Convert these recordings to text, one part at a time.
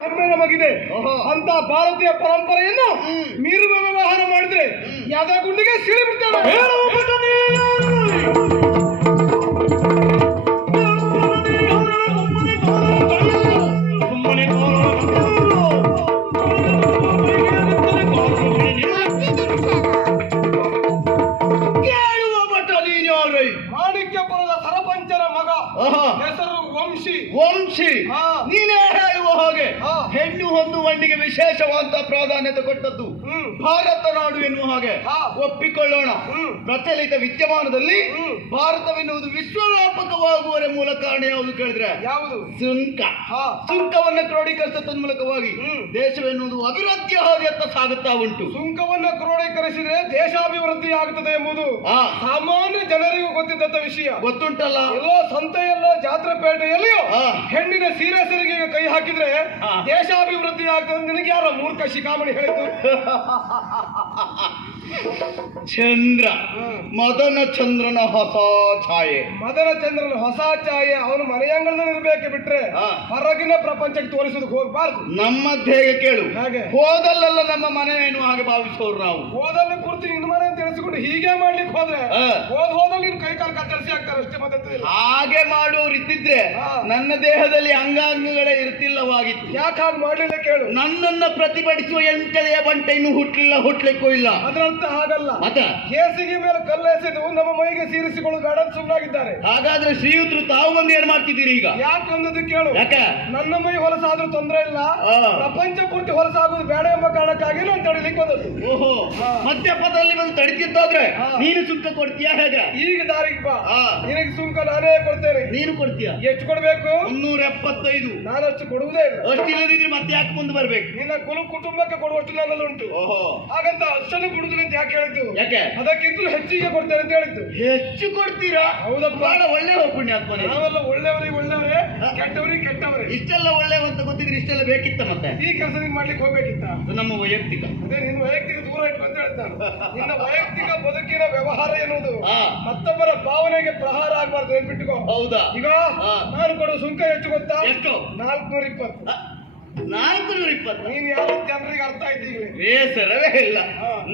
ಹೆಮ್ಮೆ ನಮಗಿದೆ. ಅಂತ ಭಾರತೀಯ ಪರಂಪರೆಯನ್ನು ಮೀರುವ ವ್ಯವಹಾರ ಮಾಡಿದ್ರೆ ಯಾವ್ದೋ ಗುಂಡಿಗೆ ಸಿಡಿ ಬಿಡ್ತಾರೆ. ಮಾಣಿಕ್ಯಪುರದ ಸರಪಂಚರ ಮಗ, ಹೆಸರು ವಂಶಿ. ವಂಶಿ ನೀನೇ ಹೇಳುವ ಹಾಗೆ ಹೆಣ್ಣು ಹೊಂದು ಮಣ್ಣಿಗೆ ವಿಶೇಷವಾದ ಪ್ರಾಧಾನ್ಯತೆ ಕೊಟ್ಟದ್ದು ಭಾರತ ನಾಡು ಎನ್ನುವ ಹಾಗೆ ಒಪ್ಪಿಕೊಳ್ಳೋಣ. ಪ್ರಚಲಿತ ವಿದ್ಯಮಾನದಲ್ಲಿ ಭಾರತವೆನ್ನುವುದು ವಿಶ್ವವ್ಯಾಪಕವಾಗುವ ಮೂಲ ಕಾರಣ ಯಾವುದು ಕೇಳಿದ್ರೆ ಯಾವುದು? ಸುಂಕ. ಸುಂಕವನ್ನು ಕ್ರೋಢೀಕರಿಸಿದ ಮೂಲಕವಾಗಿ ದೇಶವೆನ್ನುವುದು ಅಭಿವೃದ್ಧಿಯ ಹಾದಿಯತ್ತ ಸಾಗುತ್ತಾ ಉಂಟು. ಸುಂಕವನ್ನು ಕ್ರೋಢೀಕರಿಸಿದ್ರೆ ದೇಶಾಭಿವೃದ್ಧಿ ಆಗುತ್ತದೆ ಎಂಬುದು ಸಾಮಾನ್ಯ ಜನರಿಗೂ ಗೊತ್ತಿದ್ದಂತ ವಿಷಯ. ಗೊತ್ತುಂಟಲ್ಲ, ಎಲ್ಲೋ ಸಂತೆಯಲ್ಲೋ ಜಾತ್ರೆ ಪೇಟೆಯಲ್ಲಿಯೋ ಹೆಣ್ಣಿನ ಸೀರೆ ಸೆರಿಗೆಗೆ ಕೈ ಹಾಕಿದ್ರೆ ದೇಶಾಭಿವೃದ್ಧಿ ಆಗ್ತದೆ. ನಿನಗೆ ಯಾರ ಮೂರ್ಖ ಶಿಖಾಮಣಿ ಹೇಳಿದ್ದು? ಚಂದ್ರ, ಮದನ ಚಂದ್ರನ ಹೊಸ ಛಾಯೆ. ಮದನ ಚಂದ್ರನ ಹೊಸ ಛಾಯೆ ಅವನು ಮನೆಯಂಗಳದಲ್ಲಿ ಇರಬೇಕೆ ಬಿಟ್ರೆ ಹೊರಗಿನ ಪ್ರಪಂಚಕ್ಕೆ ತೋರಿಸೋದಕ್ಕೆ ಹೋಗಬಾರ್ದು. ನಮ್ಮದ್ದು ಹೇಗೆ ಕೇಳು, ಹಾಗೆ ಹೋದಲ್ಲೆಲ್ಲ ನಮ್ಮ ಮನೆ ಎನ್ನುವ ಹಾಗೆ ಭಾವಿಸೋರು ನಾವು. ಹೋದಲ್ಲಿ ಪೂರ್ತಿ ನಿನ್ನ ಮನೆ ಅಂತ ತಿಳಿಸಿಕೊಂಡು ಹೀಗೆ ಮಾಡ್ಲಿಕ್ಕೆ ಹೋದ್ರೆ ಹೋದಲ್ಲಿ ನಿನ್ ಕೈ ಕಾಲು ಕತ್ತರಿಸಿ ಆಗ್ತಾರೆ ಅಷ್ಟೇ. ಮತ್ತೆ ಹಾಗೆ ಮಾಡುವವರು ಇದ್ದಿದ್ರೆ ನನ್ನ ದೇಹದಲ್ಲಿ ಅಂಗಾಂಗಗಳೇ ಇರ್ತಿಲ್ಲವಾಗಿತ್ತು. ಯಾಕೆ ಹಾಗೆ ಮಾಡ್ಲಿಲ್ಲ ಕೇಳು. ನನ್ನನ್ನ ಪ್ರತಿಭಟಿಸುವ ಎಂಟನೆಯ ಬಂಟೆ ಇನ್ನು ಹುಟ್ಲಿಕ್ಕೂ ಇಲ್ಲ. ಅದರಂತ ಹಾಗಲ್ಲ. ಮತ ಕೇಸಿಗೆ ಮೇಲೆ ಕಲ್ಲೆಸೆದು ನಮ್ಮ ಮೈಗೆ ಸೀರಿಸಿಕೊಳ್ಳುವ ಬೇಡ ಅಂತ ಸುಮ್ಮನಾಗಿದ್ದಾರೆ. ಹಾಗಾದ್ರೆ ಶ್ರೀಯುತರು ತಾವು ಬಂದು ಏನ್ ಮಾಡ್ತಿದ್ದೀರಿ ಈಗ? ಯಾಕೆ ಅಂದದ್ದು ಕೇಳು. ಯಾಕೆ? ನನ್ನ ಮೈ ಹೊಲಸಾದ್ರೂ ತೊಂದರೆ ಇಲ್ಲ, ಪ್ರಪಂಚ ಪೂರ್ತಿ ಹೊಲಸಾಗುವುದು ಬೇಡ ಎಂಬ ಕಾರಣಕ್ಕಾಗಿ ನಾನು ತಡಿಲಿಕ್ಕೆ ಬಂದದ್ದು. ಓಹೋ, ಮಧ್ಯಪದಲ್ಲಿ ಬಂದು ತಡಿತಿದ್ದಾದ್ರೆ ನೀನು ಸುಂಕ ಕೊಡ್ತೀಯಾ ಹೇಗೆ? ಈಗ ದಾರಿಗೆ ಬಾ, ನಿನಗೆ ಸುಂಕ ನಾನೇ ಕೊಡ್ತೇನೆ. ನೀನು ಕೊಡ್ತೀಯಾ? ಎಷ್ಟು ಕೊಡ್ಬೇಕು? 375. ನಾನಷ್ಟು ಕೊಡುವುದೇ ಇಲ್ಲ. ಅಷ್ಟಿಲ್ಲದಿದ್ರೆ ಮತ್ತೆ ಯಾಕೆ ಮುಂದೆ ಬರ್ಬೇಕು? ನಿನ್ನ ಕುಟುಂಬಕ್ಕೆ ಕೊಡುವಷ್ಟು ನನ್ನಲ್ಲಿ ಉಂಟು. ಓಹೋ, ಹಾಗಂತ ಅಷ್ಟನ್ನು ಕೊಡುದಿಲ್ಲ ಅಂತ ಯಾಕೆ ಹೇಳಿದ್ದು? ಯಾಕೆ? ಅದಕ್ಕಿಂತಲೂ ಹೆಚ್ಚಿಗೆ ಕೊಡ್ತೇನೆ ಅಂತ ಹೇಳಿದ್ದು. ಹೆಚ್ಚು ಕೊಡ್ತೀರಾ? ಹೌದಪ್ಪ, ಬಹಳ ಒಳ್ಳೆ ಪುಣ್ಯಾತ್ಮನೆ. ನಾವೆಲ್ಲ ಒಳ್ಳೆಯವರಿಗೆ ಒಳ್ಳೆಯವರೇ, ಕೆಟ್ಟವರಿಗೆ ಕೆಟ್ಟವರೇ. ಇಷ್ಟೆಲ್ಲ ಒಳ್ಳೆವಂತ ಗೊತ್ತಿದ್ರೆ ಇಷ್ಟೆಲ್ಲ ಬೇಕಿತ್ತ ಮತ್ತೆ? ಈ ಕೆಲಸ ನೀನ್ ಮಾಡ್ಲಿಕ್ಕೆ ಹೋಗ್ಬೇಕಿತ್ತ? ನಮ್ಮ ವೈಯಕ್ತಿಕ. ಅದೇ ನಿನ್ನ ವೈಯಕ್ತಿಕ ದೂರ ಇಟ್ಟು ಅಂತ ಹೇಳ್ತಾನೆ. ನಿನ್ನ ವೈಯಕ್ತಿಕ ಬದುಕಿನ ವ್ಯವಹಾರ ಎನ್ನುವುದು ಮತ್ತೊಬ್ಬರ ಭಾವನೆಗೆ ಪ್ರಹಾರ ಆಗ್ಬಾರ್ದು, ನೆನ್ಪಿಟ್ಟುಕೋ. ಹೌದಾ? ಈಗ ನಾನು ಕೊಡುವ ಸುಂಕ ಎಷ್ಟು ಗೊತ್ತಾ? ಎಷ್ಟು? 420. 420. ನೀನ್ ಯಾವ ಜನರಿಗೆ ಅರ್ಥ ಆಯ್ತು ಈಗಲೇ? ಬೇಸರವೇ ಇಲ್ಲ.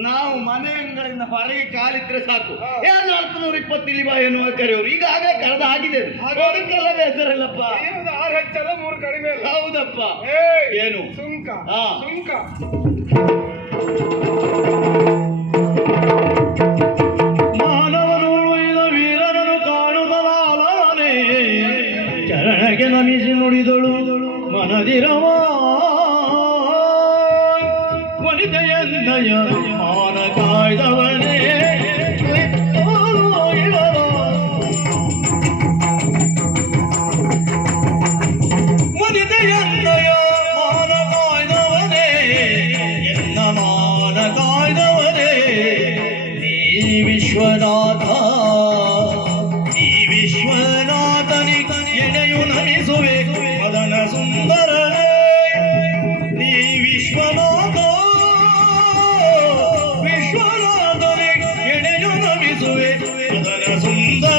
ನಾವು ಮನೆ ಅಂಗಳಿಂದ ಹೊರಗೆ ಕಾಲಿಟ್ರೆ ಸಾಕು 420 ಇಲ್ಲಿ ಬಾ ಎನ್ನುವ ಕರೆಯೋರು. ಈಗ ಹಾಗೆ ಕಳೆದ ಆಗಿದೆ. ಅದಕ್ಕೆಲ್ಲ ಬೇಸರ ಇಲ್ಲಪ್ಪ. 6 ಹೆಚ್ಚಲ್ಲ 3 ಕಡಿಮೆ ಅಲ್ಲ. ಹೌದಪ್ಪ. ಏನು ಸುಂಕ? ಸುಂಕ ಮಾನವನು ಉಳಿದ ವೀರನನ್ನು ಕಾಣುವುದಲಾಲನೆ ಚರಣಗೆ ನಮಿಸಿ ನುಡಿದಳು ಮನದಿರವ ವನಿತೆಯನ್ನಯ ಮಾನ ಕಾಯ್ದವನೇ ವನಿತೆಯನ್ನಯ ಮಾನ ಕಾಯ್ದವನೇ ಎನ್ನ ಮಾನ ಕಾಯ್ದವನೇ ನೀ ವಿಶ್ವನಾಥ ಈ ವಿಶ್ವನಾಥನಿ ಎಣೆಯು ನಮಿಸುವೆ ಮದನ ಸುಂದರ ನೀ ವಿಶ್ವನಾಥ ವಿಶ್ವನಾಥನಿ ಎಣೆಯು ನಮಿಸುವೆ ಮದನ ಸುಂದರ